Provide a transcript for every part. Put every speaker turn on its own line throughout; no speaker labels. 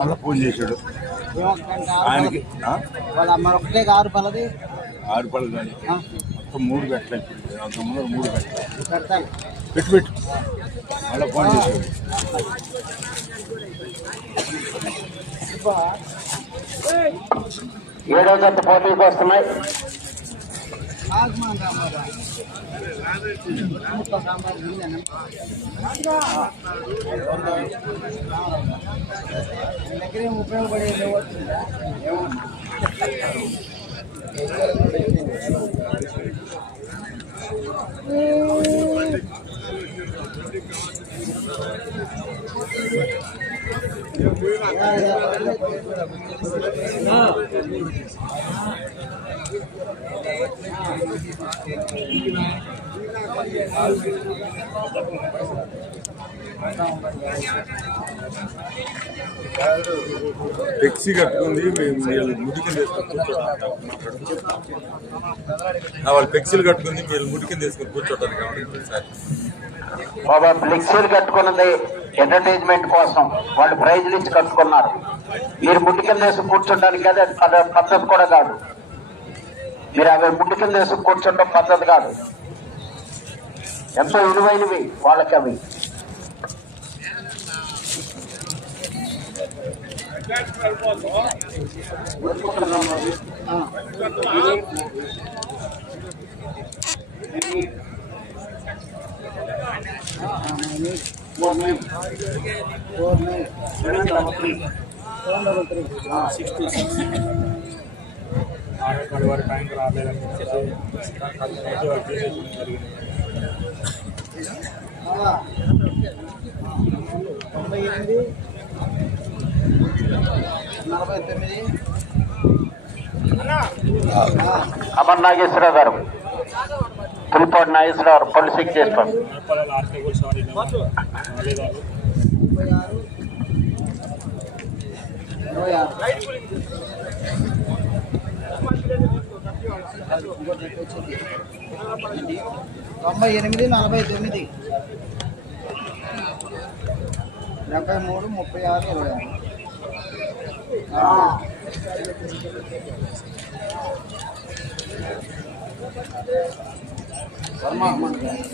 మళ్ళీ ఫోన్ చేశాడు. ఆయనకి ఆ?
వాళ్ళ మరొకటే ఆరు పలది.
ఆరు పళ్ళు కానీ. మొత్తం మూడు గంటలు ముందు మూడు గంటలు పెట్టు పెట్టు. మళ్ళీ ఫోన్ చేశాడు.
ఏడో జత పోటీకి వస్తున్నాయి.
దగ్గర ఏం ఉపయోగపడే లేవు వచ్చిందా? ఏమన్నా?
టెక్సీ కట్టుకుంది మేము వీళ్ళు ముడి వేసుకొని కూర్చోడానికి వాళ్ళు టెక్సీలు కట్టుకుంది వీళ్ళు ముడి కింద వేసుకొని కూర్చోడానికి కాబట్టి సార్.
బాబా ఫ్లెక్సీలు కట్టుకున్నది ఎంటర్టైన్మెంట్ కోసం. వాళ్ళు ప్రైజ్లు ఇచ్చి కట్టుకున్నారు. మీరు ముట్టి కింద వేసి కూర్చోడానికి అదే పద్ధతి కూడా కాదు. మీరు అవి ముట్టి కింద వేసి కూర్చోడం పద్ధతి కాదు. ఎంతో విలువైనవి వాళ్ళకి అవి.
nine. Four nine. Seven double three. Seven double three. Six two six.
ఆడవారి వారి టైంకి రాలేదని చెప్పేసి నైట్ వర్క్ చేసేసి జరిగింది
ఆ. తొంభై ఎనిమిది నలభై తొమ్మిది
అమర్ నాగేశ్వరరావు గారు పులిపాటి నాగేశ్వరరావు గారు పళ్ళు చెక్ చేసుకోండి
నేపాల్ ఆర్కే కూడా సారీ రాలేదాలు
ముప్పై ఆరు ఇరవై ఆరు ఇంకోటి ఎక్కువ వచ్చింది. తొంభై ఎనిమిది నలభై తొమ్మిది. డెబ్బై మూడు ముప్పై ఆరు ఇరవై ఆరు. ఆ. వర్మ అహ్మద్ గారు.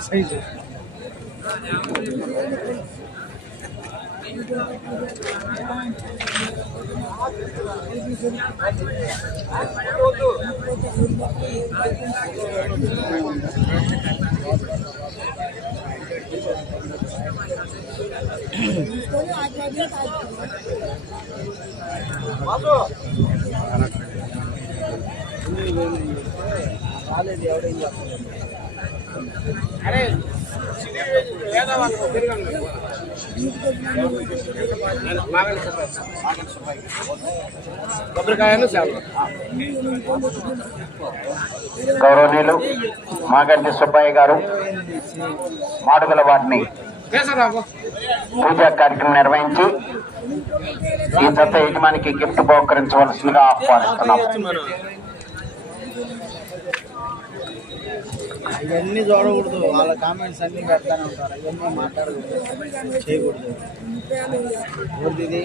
సైజు కొబ్బరికాయను సేవ
గౌరవనీయులు మాగంటి సుబ్బయ్య గారు మాడుగుల వాటిని పూజా కార్యక్రమం నిర్వహించి ఈ దత్త యజమానికి గిఫ్ట్ బహుకరించవలసిందిగా ఆహ్వానిస్తున్నాం.
ఇవన్నీ చూడకూడదు. వాళ్ళ కామెంట్స్ అన్ని పెడతానే ఉంటారు. ఇవన్నీ మాట్లాడకూడదు. చేయకూడదు. ఎవరిది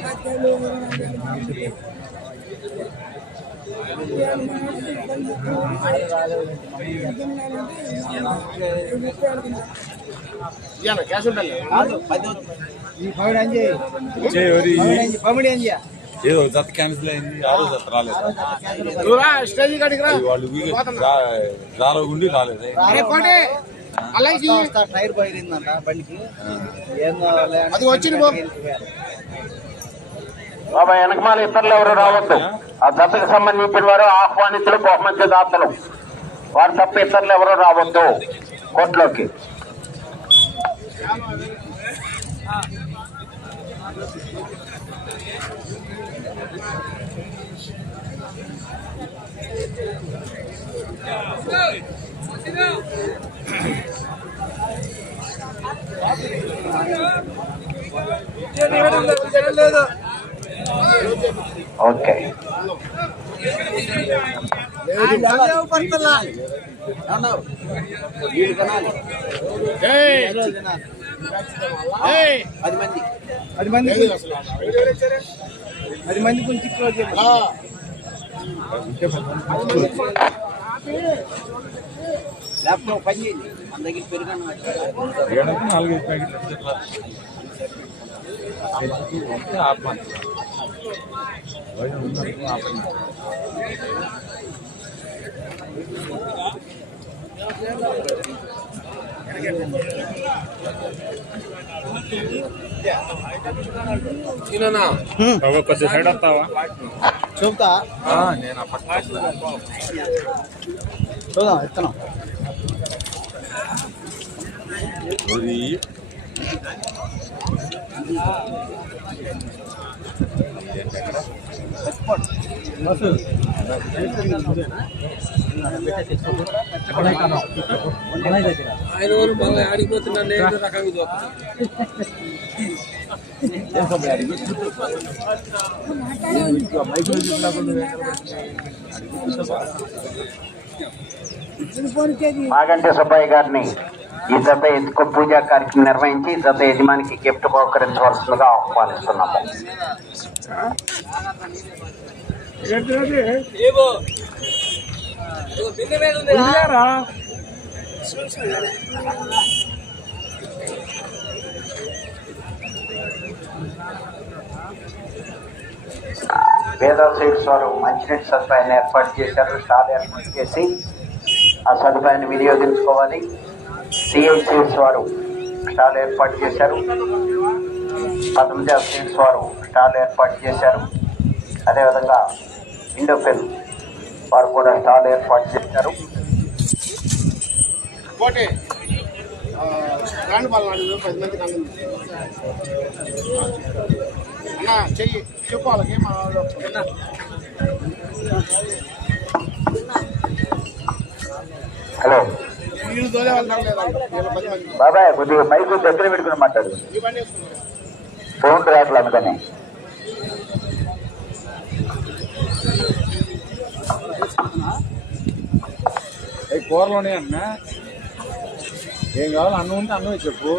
ఏదో జత క్యాన్సిల్ అయింది ఆరో జత రాలేదు. అది వాళ్ళు రాలో ఉండి రాలేదు.
టైర్ పోయిందంట బండికి. ఏందో
అది వచ్చింది. బాబా
వెనకమాల ఇతరులు ఎవరు రావద్దు. ఆ దశకు సంబంధించిన వారు ఆహ్వానితులు బహుమతి దాతలు వారు తప్ప ఇతరులు ఎవరు రావద్దు కోర్టులోకి. ఓకే.
పది మంది పది మంది పది మంది కొంచెం క్లోజ్ పని చేయండి మన దగ్గర పెరుగన్న
నాలుగైదు ప్యాకెట్లు ఇట్లా. కొంచెం సైడ్ వస్తావా?
చూపుతా.
ఆ, నేను.
చూద్దాం ఇత్తనం
ఇది
రకంగా
మాగంటి సుబ్బయ్య గారిని ఈ జత ఎత్తుకు పూజా కార్యక్రమం నిర్వహించి ఈ జత యజమానికి గిఫ్ట్ బహుకరించవలసిందిగా ఆహ్వానిస్తున్నాము. వేద సీట్స్ వారు మంచినీటి సదుపాయాన్ని ఏర్పాటు చేశారు స్టాల్ ఏర్పాటు చేసి ఆ సదుపాయాన్ని వినియోగించుకోవాలి. సీట్స్ వారు స్టాల్ ఏర్పాటు చేశారు. పదమజా సీట్స్ వారు స్టాల్ ఏర్పాటు చేశారు. అదేవిధంగా ఇండోఫిల్ వారు కూడా స్టాల్ ఏర్పాటు చేశారు. హలో. బాబాయ్ కొద్దిగా మైకు దగ్గర పెట్టుకుని మాట్లాడు. ఫోన్ రావట్లేదు అందుకని.
కూరలోనే అన్నా ఏం కావాలి? అన్నం ఉంటే అన్నమే చెప్పు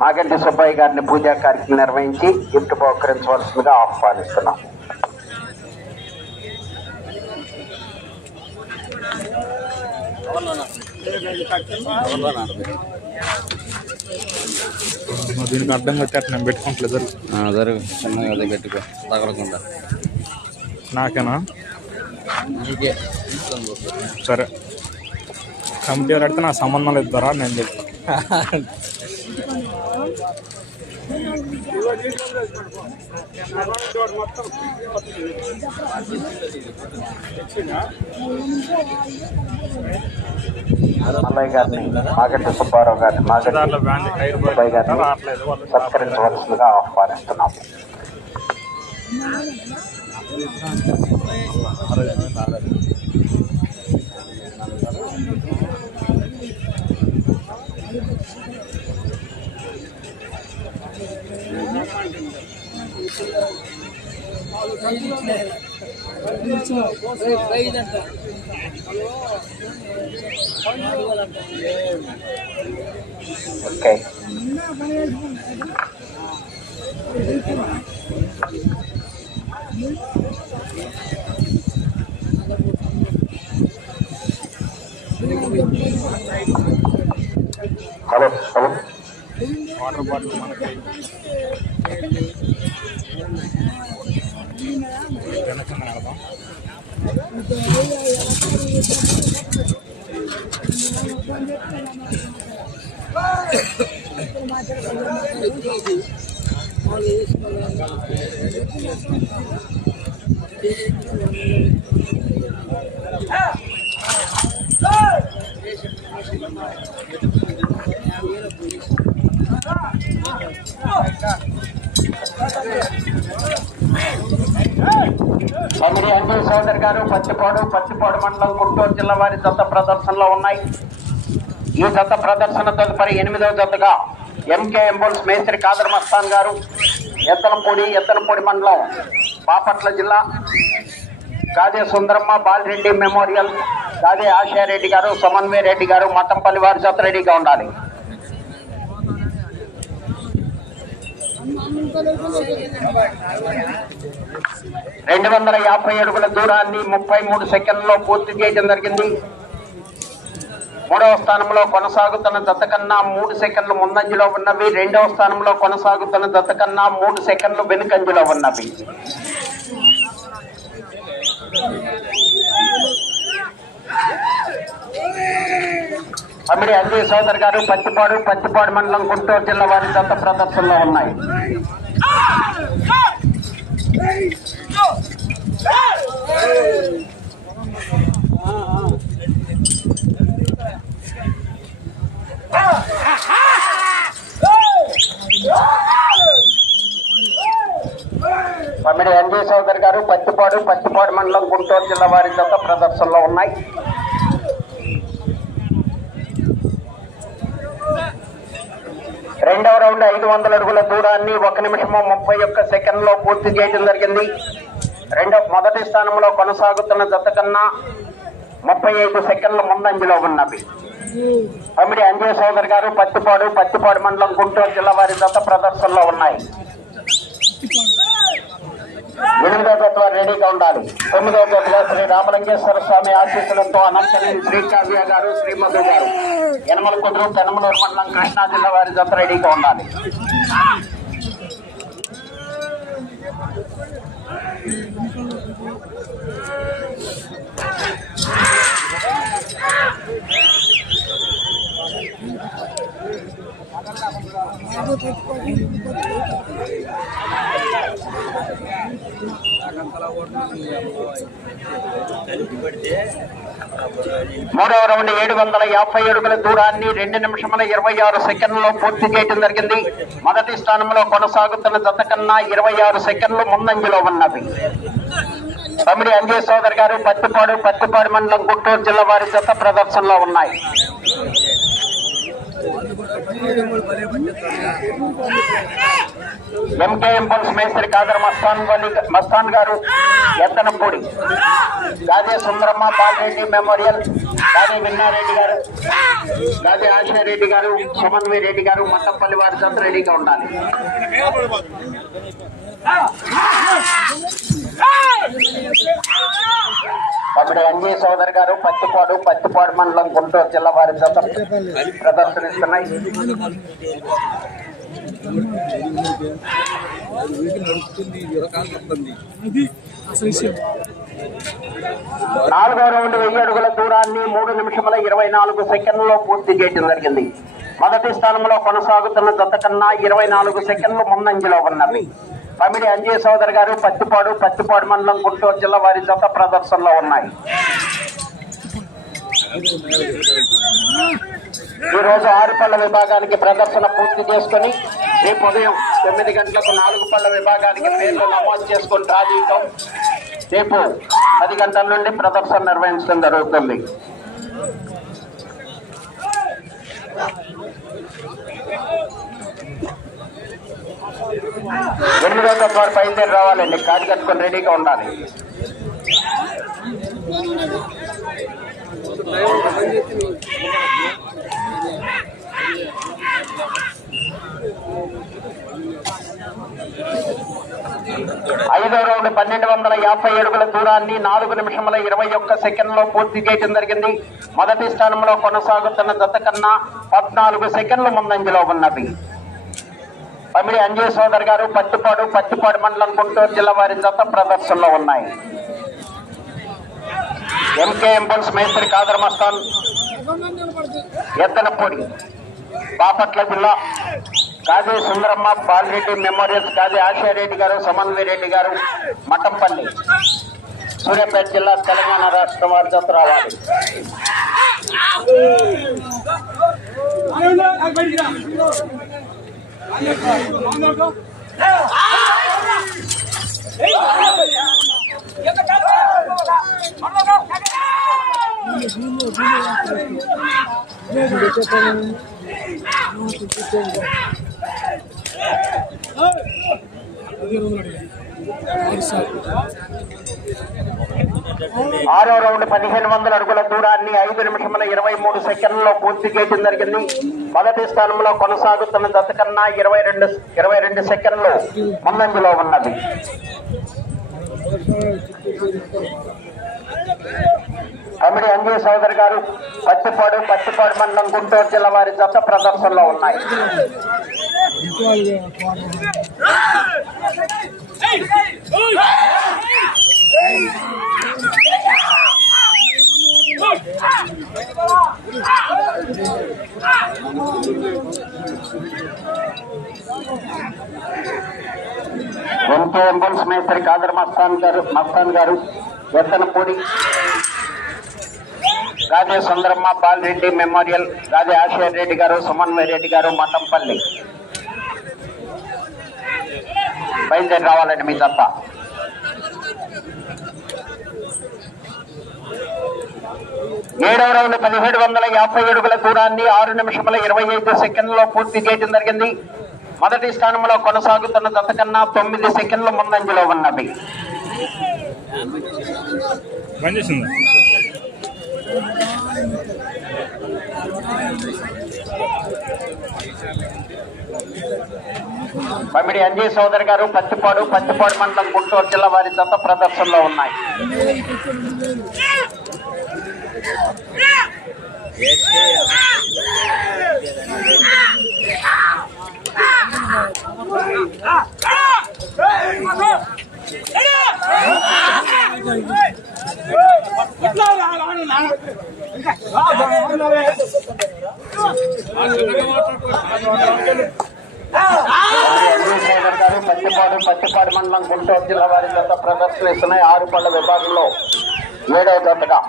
మాగంటి సుబ్బయ్య గారిని పూజా కార్యక్రమం నిర్వహించి గిఫ్ట్ బహుకరించవలసిందిగా ఆహ్వానిస్తున్నాం.
దీనికి అడ్డం కట్టేట నేను పెట్టుకుంటలేదు
జరుగు. చిన్నగా అది గట్టిగా తగలకుండా.
నాకేనా?
నీకే.
సరే. కమిటీ అడిగితే నా సంబంధం లేదు ధర నేను చెప్తాను
మల్లయ్య గారిని మాగంటి సుబ్బారావు గారిని మాగంటి
దాంట్లో బ్యాండ్ టైర్
సుబ్బయ్య గారిని
రావట్లేదు వాళ్ళు
సత్కరించవలసిందిగా ఆహ్వానిస్తున్నాం okay hello
hello water bottle Yeah. మంత్రి
తమిడి అంజు సోదర్ గారు పచ్చిపాడు పచ్చిపాడు మండలం గుంటూరు జిల్లా వారి దత్త ప్రదర్శనలో ఉన్నాయి. ఈ దత్త ప్రదర్శన తదుపరి ఎనిమిదవ జతగా ఎంకే ఎంబోల్స్ మేస్త్రి కాదర్ మస్తాన్ గారు ఎత్తనపూడి ఎత్తనపూడి మండలం బాపట్ల జిల్లా గాదే సుందరమ్మ బాలిరెడ్డి మెమోరియల్ గాదే ఆశయారెడ్డి గారు సమన్వయ రెడ్డి గారు మతంపల్లి వారి జత రెడీగా ఉండాలి. రెండు వందల యాభై అడుగుల దూరాన్ని ముప్పై మూడు సెకండ్లో పూర్తి చేయడం జరిగింది. మూడవ స్థానంలో కొనసాగుతున్న దత్తకన్నా మూడు సెకండ్లు ముందంజలో ఉన్నవి. రెండవ స్థానంలో కొనసాగుతున్న దత్తకన్నా మూడు సెకండ్లు వెనుకంజలో ఉన్నవి. అమ్మిడి అంజయ్ సోదర్ గారు పత్తిపాడు పత్తిపాడు మండలం గుంటూరు జిల్లా వారి దత్త ప్రదర్శనలో ఉన్నాయి. పమిడి అంజయ్ గారు పత్తిపాడు పత్తిపాడు మండలం గుంటూరు జిల్లా వారి యొక్క ప్రదర్శనలో ఉన్నాయి. రెండవ రౌండ్ ఐదు వందల అడుగుల దూరాన్ని ఒక నిమిషము ముప్పై ఒక్క సెకండ్లో పూర్తి చేయడం జరిగింది. రెండవ మొదటి స్థానంలో కొనసాగుతున్న జత కన్నా ముప్పై ఐదు సెకండ్ల ముందంజలో ఉన్నవి. పమిడి అంజయ్ సోదర్ గారు పత్తిపాడు పత్తిపాడు మండలం గుంటూరు జిల్లా వారి జత ప్రదర్శనలో ఉన్నాయి. ఎనిమిదో జత రెడీగా ఉండాలి. తొమ్మిదో జతగా శ్రీ రామలింగేశ్వర స్వామి ఆశీస్సులతో అనంతగిరి శ్రీ కావ్య గారు శ్రీమతి గారు యనమల కుదురు పెనమలూరు మండలం కృష్ణా జిల్లా వారి జత రెడీగా ఉండాలి. మూడవ రౌండ్ ఏడు వందల యాభై అడుగుల దూరాన్ని రెండు నిమిషముల ఇరవై ఆరు సెకండ్లలో పూర్తి చేయడం జరిగింది. మొదటి స్థానంలో కొనసాగుతున్న జత కన్నా ఇరవై ఆరు సెకండ్లు ముందంజలో ఉన్నవి. తమిడి అంజయ్ సోదర్ గారు పత్తిపాడు పత్తిపాడు మండలం గుంటూరు జిల్లా వారి జత ప్రదర్శనలో ఉన్నాయి. ఎంకేఎం పుల్స్ మేస్త్రి కాదర్ మస్తాన్ మస్తాన్ గారు ఎత్తనపూడి గాదే సుందరమ్మ బాలరెడ్డి మెమోరియల్ గాదే విన్నారెడ్డి గారు గాదే ఆశయారెడ్డి గారు సమన్వయ రెడ్డి గారు మట్టంపల్లి వారి జత రెడీగా ఉండాలి. అప్పుడు అంజయ్ సోదర్ గారు పత్తిపాడు పత్తిపాడు మండలం గుంటూరు జిల్లా వారి ప్రదర్శనిస్తున్నాయి నాలుగో రౌండ్ వెయ్యి అడుగుల దూరాన్ని మూడు నిమిషముల ఇరవై నాలుగు సెకండ్లలో పూర్తి చేయడం జరిగింది. మొదటి స్థానంలో కొనసాగుతున్న జత కన్నా ఇరవై నాలుగు సెకండ్లు ముందంజలో ఉన్నవి. పమిడి అంజయ్ సోదర్ గారు పత్తిపాడు పత్తిపాడు మండలం గుంటూరు జిల్లా వారి జత ప్రదర్శనలో ఉన్నాయి. ఈరోజు ఆరు పళ్ళ విభాగానికి ప్రదర్శన పూర్తి చేసుకుని రేపు ఉదయం తొమ్మిది గంటలకు నాలుగు పళ్ళ విభాగానికి పేర్లు నమోదు చేసుకుని డ్రా రేపు పది గంటల నుండి ప్రదర్శన నిర్వహించడం జరుగుతుంది. ఎనిమిదో తత్వ వారు బయలుదేరి రావాలండి కాటి కట్టుకొని రెడీగా ఉండాలి. ఐదో రౌండ్ పన్నెండు వందల యాభై అడుగుల దూరాన్ని నాలుగు నిమిషముల ఇరవై ఒక్క సెకండ్లో పూర్తి చేయడం జరిగింది. మొదటి స్థానంలో కొనసాగుతున్న జత కన్నా పద్నాలుగు సెకండ్ల ముందంజలో ఉన్నవి పమిడి అంజయ్ సోదర్ గారు పత్తిపాడు పత్తిపాడు మండలం గుంటూరు జిల్లా వారి జత ప్రదర్శనలో ఉన్నాయి. ఎంకే ఎంపల్స్ మేస్త్రి కాదర్ మస్తాన్ ఎత్తనపూడి బాపట్ల జిల్లా కాజీ సుందరమ్మ బాలరెడ్డి మెమోరియల్స్ కాజీ ఆశారెడ్డి గారు సమన్వయ రెడ్డి గారు మఠంపల్లి సూర్యాపేట జిల్లా తెలంగాణ రాష్ట్రం వారి జత రావాలి. ఆరో రౌండ్ పదిహేను వందల అడుగుల దూరాన్ని ఐదు నిమిషముల ఇరవై మూడు సెకండ్లలో పూర్తి చేయడం జరిగింది. మొదటి స్థానంలో కొనసాగుతున్న దశ కన్నా ఇరవై రెండు ఇరవై రెండు సెకండ్లు ముందంజలో ఉన్నది. కమిడి అంజీ సోదరి గారు పత్తిపాడు పత్తిపాడు మండలం గుంటూరు జిల్లా వారి జత ప్రదర్శనలో ఉన్నాయి. Hey! అంబుల్స్ మేస్త్రి కాదర్ మస్తాన్ గారు మస్తాన్ గారు వెత్తనపూడి రాజే సుందరమ్మ బాలరెడ్డి మెమోరియల్ రాజే ఆశయర్ రెడ్డి గారు సమన్వయ రెడ్డి గారు మఠంపల్లి. బయలుదేరి రావాలండి మీ తప్ప. ఏడవ రౌండ్ పదిహేడు వందల యాభై అడుగుల దూరాన్ని ఆరు నిమిషముల ఇరవై ఐదు సెకండ్లలో పూర్తి చేయడం జరిగింది. మొదటి స్థానంలో కొనసాగుతున్న దత కన్నా తొమ్మిది సెకండ్ల ముందంజలో ఉన్నవి. పమిడి అంజీ సోదరి గారు పత్తిపాడు పత్తిపాడు మండలం గుంటూరు జిల్లా వారి దత్త ప్రదర్శనలో ఉన్నాయి అంజీ సోదరి గారు పత్తిపాడు పత్తిపాడు మండలం గుంటూరు జిల్లా వారి గత ప్రదర్శన ఇస్తున్నాయి ఆరు పళ్ళ విభాగంలో ఏడవ జతగా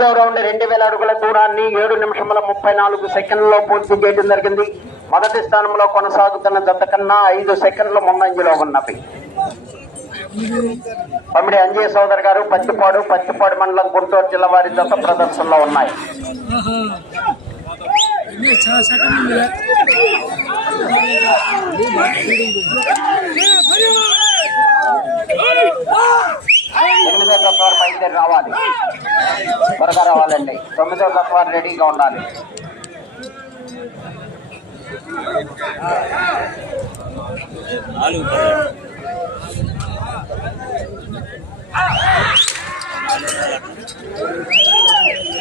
ఎనిమిదవ రౌండ్ రెండు వేల అడుగుల దూరాన్ని ఏడు నిమిషముల ముప్పై నాలుగు సెకండ్లలో పూర్తి చేయడం జరిగింది. మొదటి స్థానంలో కొనసాగుతున్న జత కన్నా ఐదు సెకండ్లు ముందంజలో ఉన్నవి. పమిడి అంజయ్య సోదర్ గారు పత్తిపాడు పత్తిపాడు మండలం గుంటూరు జిల్లా వారి జత ప్రదర్శనలో ఉన్నాయి.
చాలా
ఎనిమిదో జత వారు బయలుదేరి రావాలి. త్వరగా రావాలండి. తొమ్మిదో వారు రెడీగా ఉండాలి.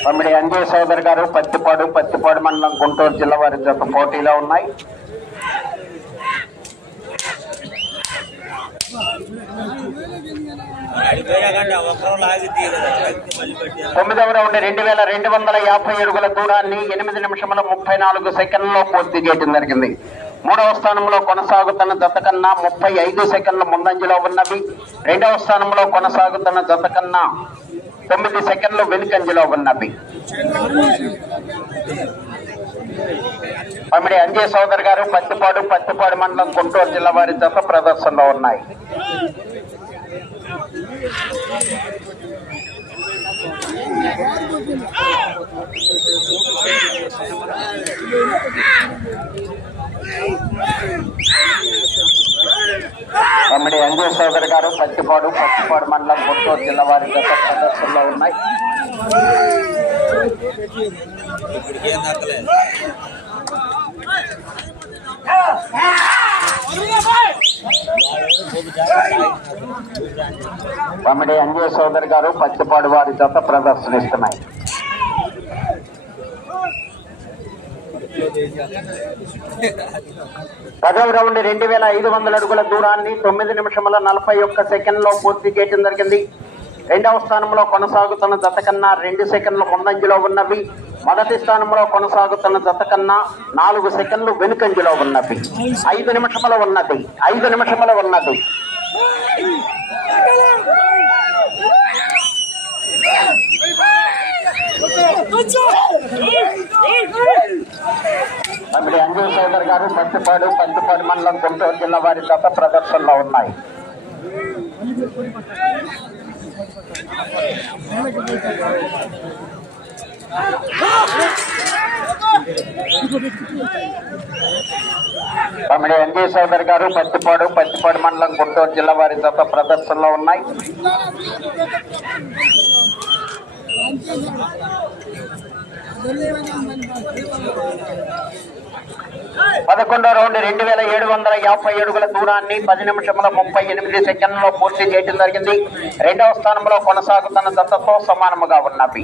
తమ్మిడి అంజయ్ సోదర్ గారు పత్తిపాడు పత్తిపాడు మండలం గుంటూరు జిల్లా వారి జత పోటీలో ఉన్నాయి. తొమ్మిదవ రౌండ్ రెండు వేల రెండు వందల యాభై అడుగుల దూరాన్ని ఎనిమిది నిమిషముల ముప్పై నాలుగు సెకండ్లలో పూర్తి చేయడం జరిగింది. మూడవ స్థానంలో కొనసాగుతున్న జత కన్నా ముప్పై ఐదు సెకండ్ల ముందంజలో ఉన్నవి. రెండవ స్థానంలో కొనసాగుతున్న జత కన్నా తొమ్మిది సెకండ్లు వెనుకంజలో ఉన్నవి. పమిడి అంజయ్ సోదర్ గారు పత్తిపాడు పత్తిపాడు మండలం గుంటూరు జిల్లా వారి జత ప్రదర్శనలో ఉన్నాయి. పమిడి అంజయ్ సోదర్ గారు పత్తిపాడు పత్తిపాడు మండలం గుంటూరు జిల్లా వారి జత ప్రదర్శనలో ఉన్నాయి. పమిడి అంజయ్ సోదర్ గారు పత్తిపాడు వారి జత ప్రదర్శనిస్తున్నాయి. పదవ రౌండ్ రెండు వేల ఐదు వందల అడుగుల దూరాన్ని తొమ్మిది నిమిషముల నలభై ఒక్క సెకండ్లో పూర్తి చేయటం జరిగింది. రెండవ స్థానంలో కొనసాగుతున్న జత కన్నా రెండు సెకండ్ల ముందంజలో ఉన్నవి. మొదటి స్థానంలో కొనసాగుతున్న జత కన్నా నాలుగు సెకండ్లు వెనుకంజలో ఉన్నవి ఐదు నిమిషముల ఉన్నది. ఐదు నిమిషముల ఉన్నది. అప్పుడు అంజయ్ సోదర్ గారు పత్తిపాడు పత్తిపాడు మండలం గుంటూరు జిల్లా వారి గత ప్రదర్శనలో ఉన్నాయి. తమిడి అంజయ్ చౌదరి గారు పత్తిపాడు పత్తిపాడు మండలం గుంటూరు జిల్లా వారి జత ప్రదర్శనలో ఉన్నాయి. పదకొండో రౌండ్ రెండు వేల ఏడు వందల యాభై అడుగుల దూరాన్ని పది నిమిషముల ముప్పై ఎనిమిది సెకండ్లలో పూర్తి చేయడం జరిగింది. రెండవ స్థానంలో కొనసాగుతున్న దత్తతో సమానముగా ఉన్నవి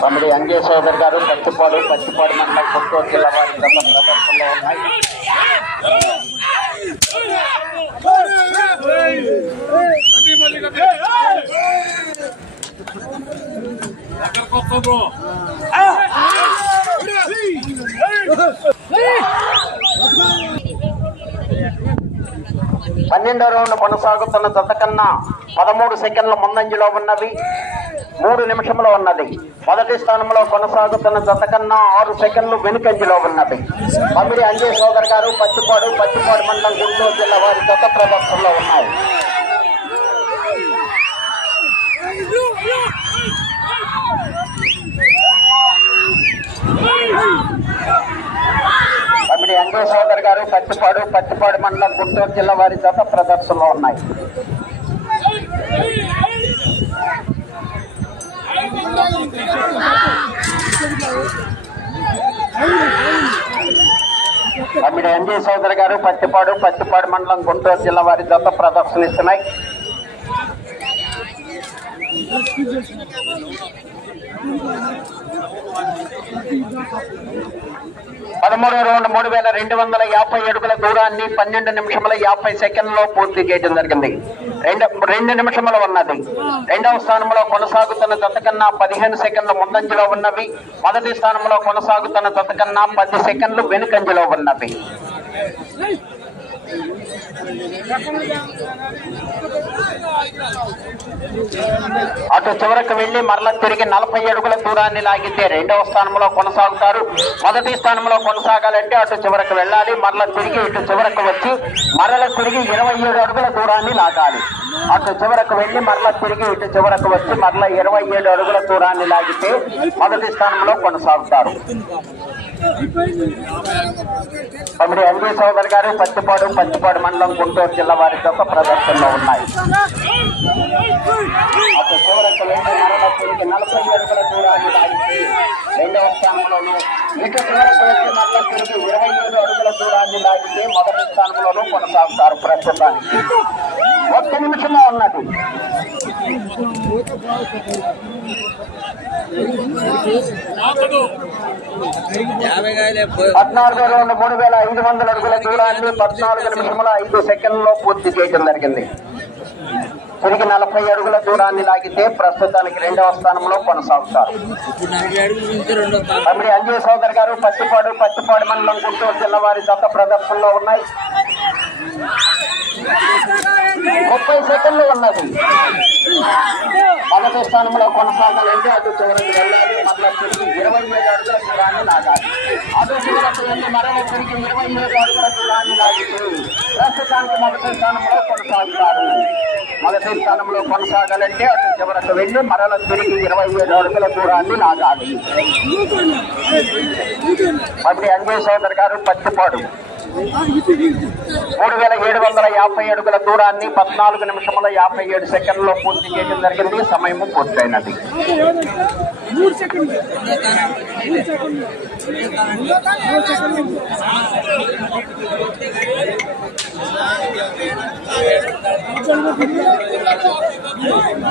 తమ్ముడి అంగే సోదర్ గారు పత్తిపాడు పత్తిపాడు మండలం గుంటూరు జిల్లా వారి గత ప్రదర్శనలో ఉన్నాయి. పన్నెండో రౌండ్ కొనసాగుతున్న జత కన్నా పదమూడు సెకండ్ల ముందంజలో ఉన్నవి. మూడు నిమిషంలో ఉన్నది. మొదటి స్థానంలో కొనసాగుతున్న జత కన్నా ఆరు సెకండ్లు వెనుకంజలో ఉన్నది. తమిడి అంజయ్ సోదర్ గారు పచ్చిపాడు పచ్చిపాడు మండలం గుంటూరు జిల్లా వారి జత ప్రదర్శనలో ఉన్నాయి. తమిడి అంజయ్ సోదర్ గారు పత్తిపాడు పత్తిపాడు మండలం గుంటూరు జిల్లా వారి జత ప్రదర్శనలో ఉన్నాయి. తమిడి ఎంజీ సోదర్ గారు పత్తిపాడు పత్తిపాడు మండలం గుంటూరు జిల్లా వారి జత ప్రదర్శనిస్తున్నాయి. పదమూడు రౌండ్ మూడు వేల రెండు వందల యాభై అడుగుల దూరాన్ని పన్నెండు నిమిషముల యాభై సెకండ్లో పూర్తి చేయడం జరిగింది. రెండు రెండు నిమిషములు ఉన్నది. రెండవ స్థానంలో కొనసాగుతున్న జత కన్నా పదిహేను సెకండ్లు ముందంజలో ఉన్నవి. మొదటి స్థానంలో కొనసాగుతున్న జత కన్నా పది సెకండ్లు వెనుకంజలో ఉన్నవి. అటు చివరకు వెళ్ళి మరల తిరిగి నలభై అడుగుల దూరాన్ని లాగితే రెండవ స్థానంలో కొనసాగుతారు. మొదటి స్థానంలో కొనసాగాలంటే అటు చివరకు వెళ్ళాలి మరల తిరిగి ఇటు చివరకు వచ్చి మరల తిరిగి ఇరవై ఏడు అడుగుల దూరాన్ని లాగాలి. అటు చివరకు వెళ్ళి మరల తిరిగి ఇటు చివరకు వచ్చి మరల ఇరవై ఏడు అడుగుల దూరాన్ని లాగితే మొదటి స్థానంలో కొనసాగుతారు. తమ్ముడు ఎన్వి సోదర్ గారు పత్తిపాడు పత్తిపాడు మండలం గుంటూరు జిల్లా వారి యొక్క ప్రదర్శనలో ఉన్నాయి. నలభై అడుగుల దూరాన్ని లాగితే రెండవ స్థానంలోను తిరిగి ఇరవై ఏడు అడుగుల దూరాన్ని లాగితే మొదటి స్థానంలోనూ కొనసాగుతారు ప్రస్తుతానికి. ఒక్క నిమిషమే ఉన్నది. పద్నాలుగు రౌండ్ మూడు వేల ఐదు వందల అడుగుల దూరాన్ని పద్నాలుగు నిమిషముల ఐదు సెకండ్లో పూర్తి చేయడం జరిగింది. తిరిగి నలభై అడుగుల దూరాన్ని లాగితే ప్రస్తుతానికి రెండవ స్థానంలో కొనసాగుతారు. తమిడి అంజయ్ సోదర్ గారు పత్తిపాడు పత్తిపాడు మండలం గుంటూరు జిల్లా వారి దత్త ప్రదర్శనలో ఉన్నాయి. ముప్పై సెకండ్లు ఉన్నది. మొదటి స్థానంలో కొనసాగాలంటే అటు చివరికి వెళ్ళాలి. మరలా తిరిగి ఇరవై ఏడు అడుగుల దూరాన్ని లాగాలి అటు చివరకు వెళ్ళి మరలా తిరిగి ఇరవై ఏడు అడుగుల దూరాన్ని లాగితే ప్రస్తుతానికి మొదటి స్థానంలో కొనసాగుతారు. మొదటి స్థానంలో కొనసాగాలంటే అటు చివరకు వెళ్ళి మరల తిరిగి ఇరవై ఏడు అడుగుల దూరాన్ని లాగాలి మళ్ళీ అంజయ్ సోదర్ గారు పత్తిపాడు మూడు వేల ఏడు వందల యాభై అడుగుల దూరాన్ని పద్నాలుగు నిమిషముల యాభై ఏడు సెకండ్లో పూర్తి చేయడం జరిగింది. సమయము పూర్తయినది.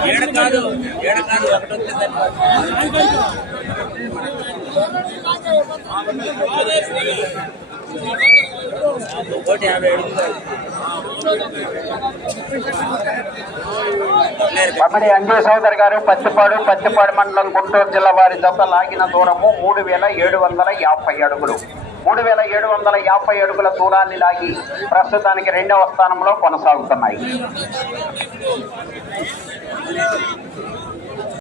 ఏడ కాదు ఏడ కాదు. ఒకటి వచ్చింది ఒకటి యాభై
పమ్మడి అంజయ్ సోదర్ గారు పత్తిపాడు పత్తిపాడు మండలం గుంటూరు జిల్లా వారి జత లాగిన దూరము మూడు వేల ఏడు వందల యాభై అడుగులు. మూడు వేల ఏడు వందల యాభై అడుగుల దూరాన్ని లాగి ప్రస్తుతానికి రెండవ స్థానంలో కొనసాగుతున్నాయి.